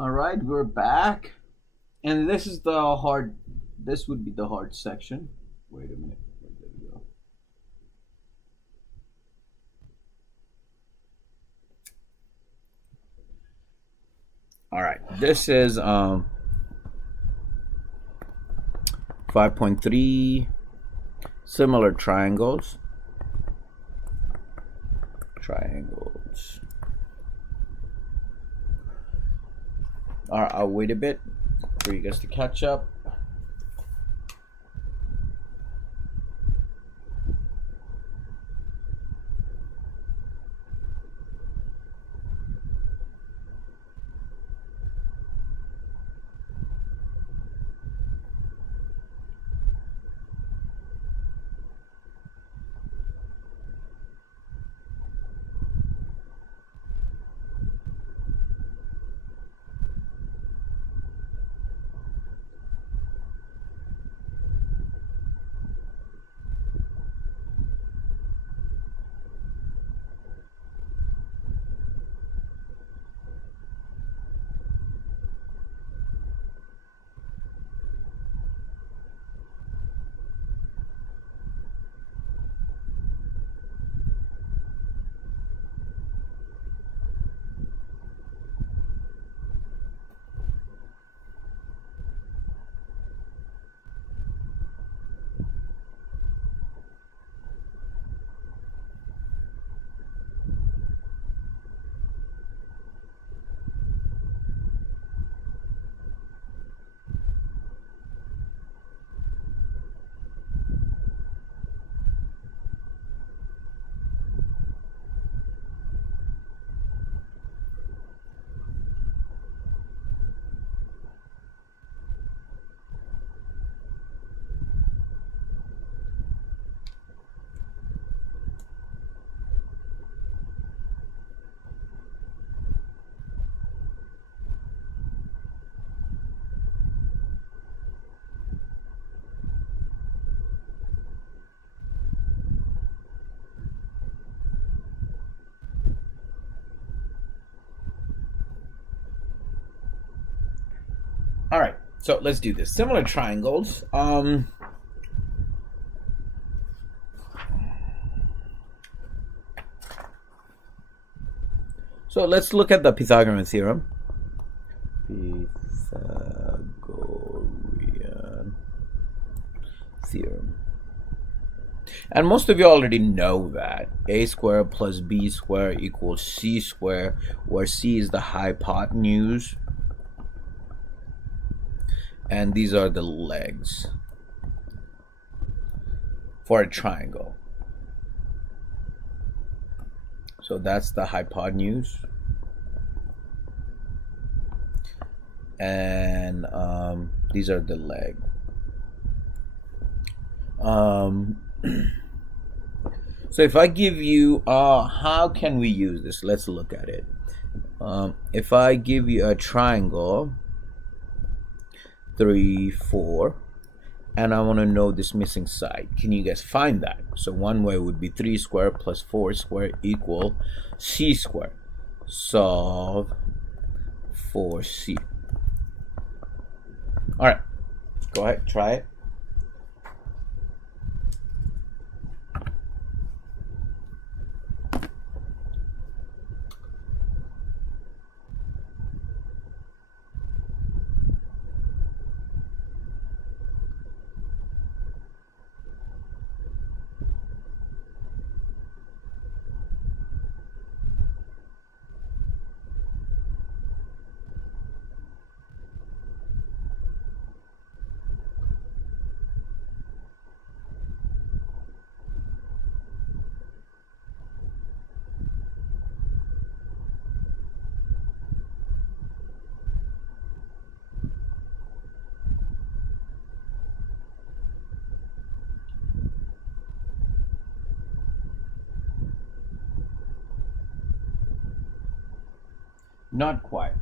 All right, we're back, and this is the hard. This would be the hard section. Wait a minute. Where did it go? All right, this is 5.3 similar triangles. All right, I'll wait a bit for you guys to catch up. All right, so let's do this. Similar triangles. So let's look at the Pythagorean theorem. Pythagorean theorem. And most of you already know that a squared plus b squared equals c squared, where c is the hypotenuse and these are the legs for a triangle. So that's the hypotenuse, and these are the leg. So if I give you, how can we use this? Let's look at it. If I give you a triangle, 3, 4, and I want to know this missing side, can you guys find that? So one way would be 3 squared plus 4 squared equal c squared. Solve for c. All right, go ahead, try it. Not quite.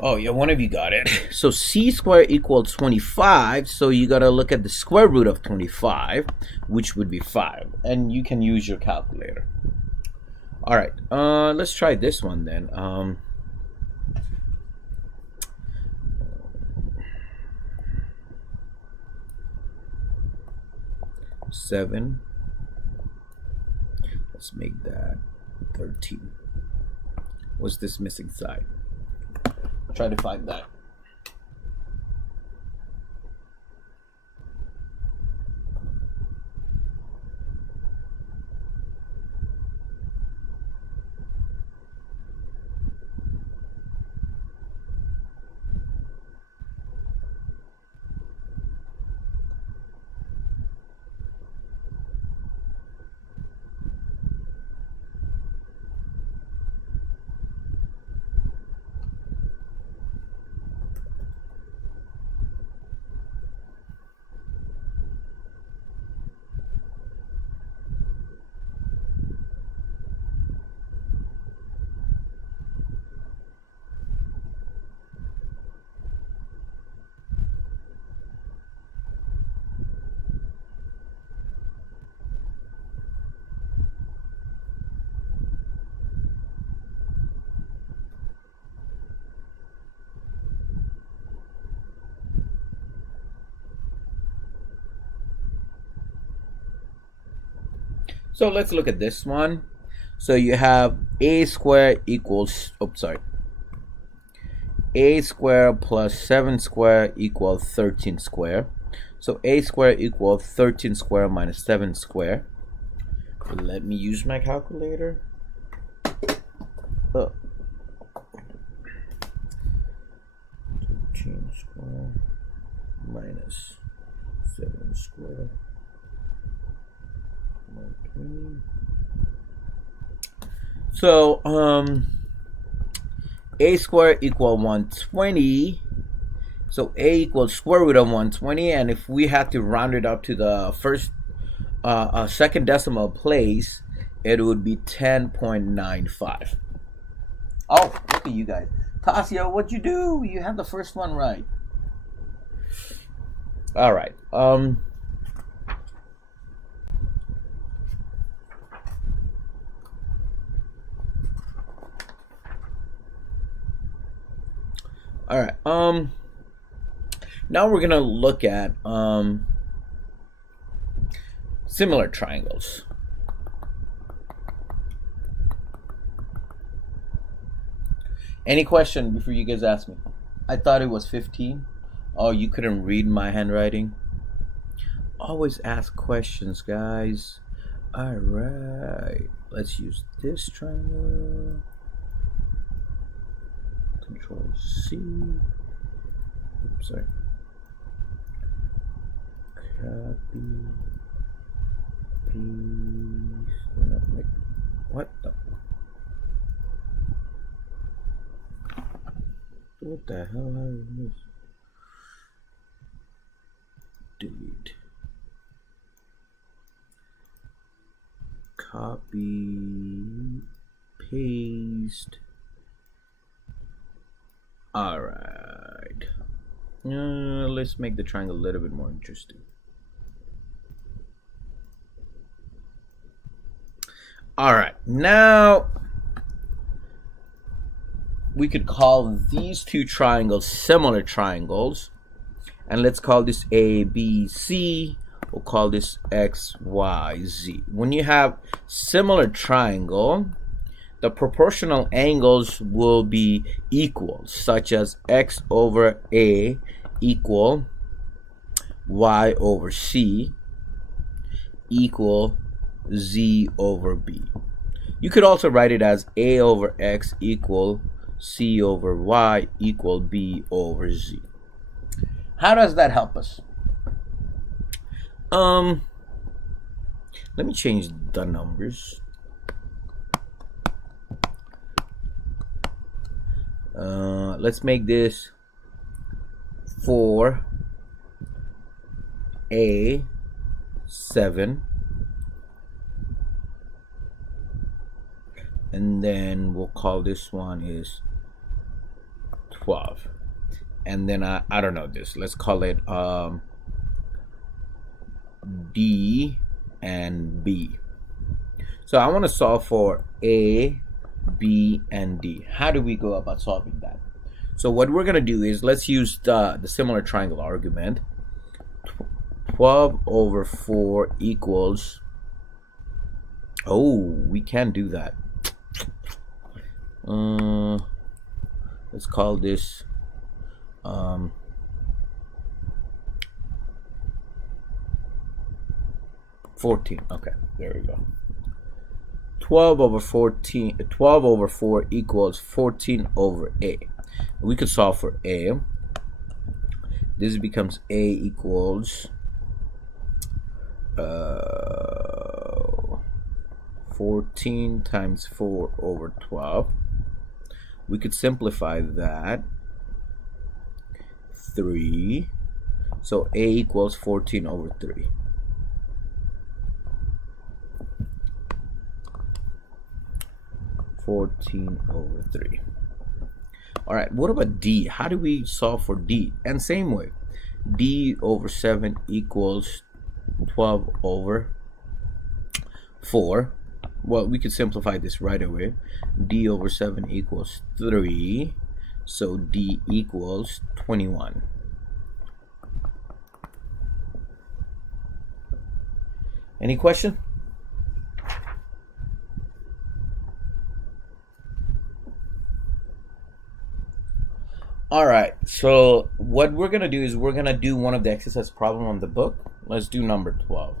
Oh, yeah, one of you got it. So c squared equals 25, so you got to look at the square root of 25, which would be 5. And you can use your calculator. All right, let's try this one then. 7. Let's make that 13. What's this missing side? Try to find that. So let's look at this one. So you have a squared equals, a squared plus 7 squared equals 13 squared. So a squared equals 13 squared minus 7 squared. Let me use my calculator. Oh. 13 squared minus 7 squared. So a squared equal 120. So a equals square root of 120, and if we had to round it up to the second decimal place, it would be 10.95. Oh, look at you guys. Tasia, what'd you do? You had the first one right. All right. All right. Now we're gonna look at similar triangles. Any question before you guys ask me? I thought it was 15. Oh, you couldn't read my handwriting? Always ask questions, guys. All right. Let's use this triangle. Control C. Oops, sorry. Copy. Paste. What the? What the hell is this? Delete. Copy. Paste. All right. Let's make the triangle a little bit more interesting. All right. Now we could call these two triangles similar triangles, and let's call this A, B, C. We'll call this X, Y, Z. When you have similar triangle, the proportional angles will be equal, such as X over A equal Y over C equal Z over B. You could also write it as A over X equal C over Y equal B over Z. How does that help us? Let me change the numbers. Let's make this 4A 7, and then we'll call this one is 12, and then I don't know this. Let's call it D and B. So I want to solve for A, B, and D. How do we go about solving that? So what we're going to do is, let's use the similar triangle argument. 12 over 4 equals, oh, we can do that. Let's call this 14. Okay, there we go. 12 over 4 equals 14 over A. We could solve for A. This becomes A equals 14 times 4 over 12. We could simplify that. 3. So A equals 14 over 3. over 3. All right, what about D? How do we solve for D? And same way, D over 7 equals 12 over 4. Well, we could simplify this right away. D over 7 equals 3. So D equals 21. Any question? All right, so what we're gonna do is we're gonna do one of the exercise problem on the book. Let's do number 12.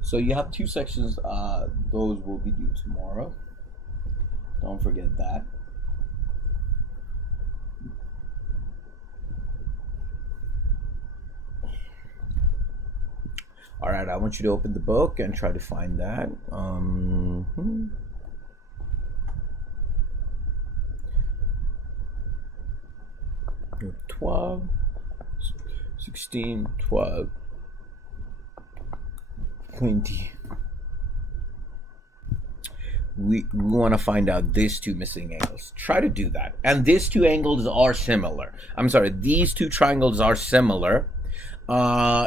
So you have 2 sections. Those will be due tomorrow. Don't forget that. All right, I want you to open the book and try to find that. 12, 16, 12, 20. We want to find out these 2 missing angles. Try to do that. And these 2 angles are similar. I'm sorry, these 2 triangles are similar.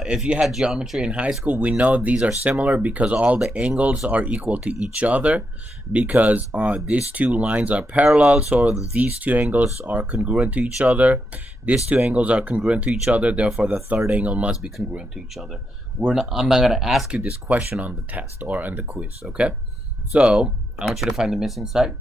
If you had geometry in high school, we know these are similar because all the angles are equal to each other, because these 2 lines are parallel, so these 2 angles are congruent to each other. These 2 angles are congruent to each other, therefore the third angle must be congruent to each other. I'm not going to ask you this question on the test or on the quiz, okay? So I want you to find the missing side.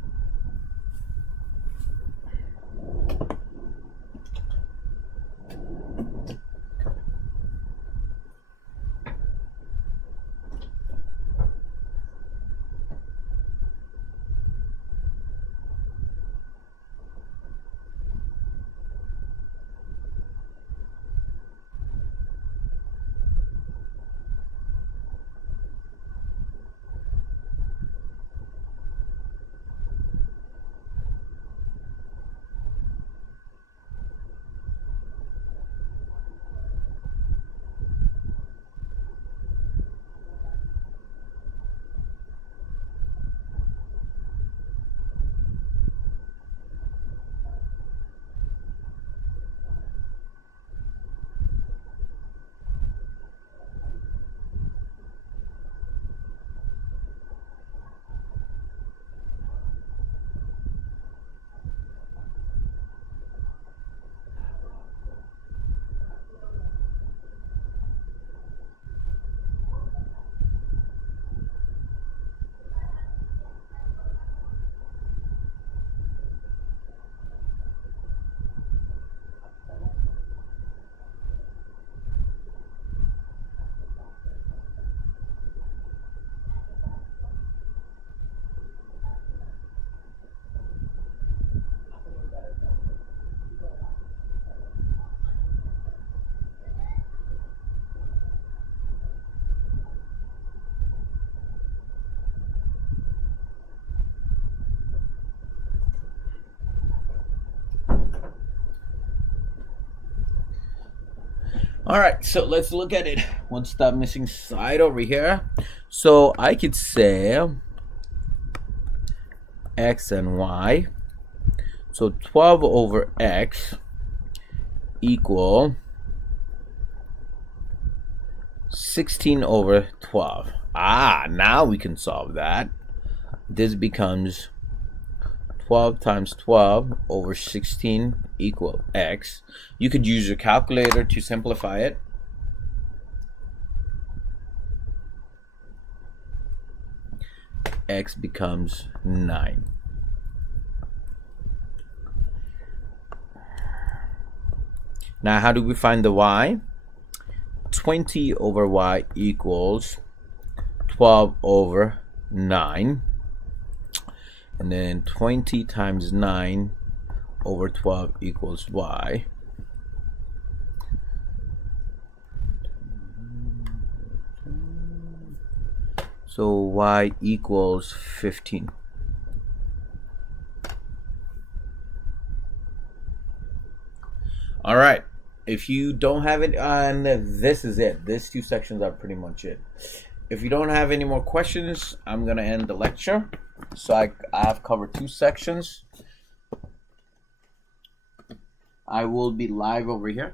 All right, so let's look at it. What's that missing side over here? So I could say x and y. So 12 over x equal 16 over 12. Now we can solve that. This becomes 12 times 12 over 16 equal x. You could use your calculator to simplify it. X becomes 9. Now, how do we find the y? 20 over y equals 12 over 9. And then 20 times 9 over 12 equals y. So y equals 15. All right. If you don't have it, and this is it. These two sections are pretty much it. If you don't have any more questions, I'm going to end the lecture. So I have covered two sections. I will be live over here.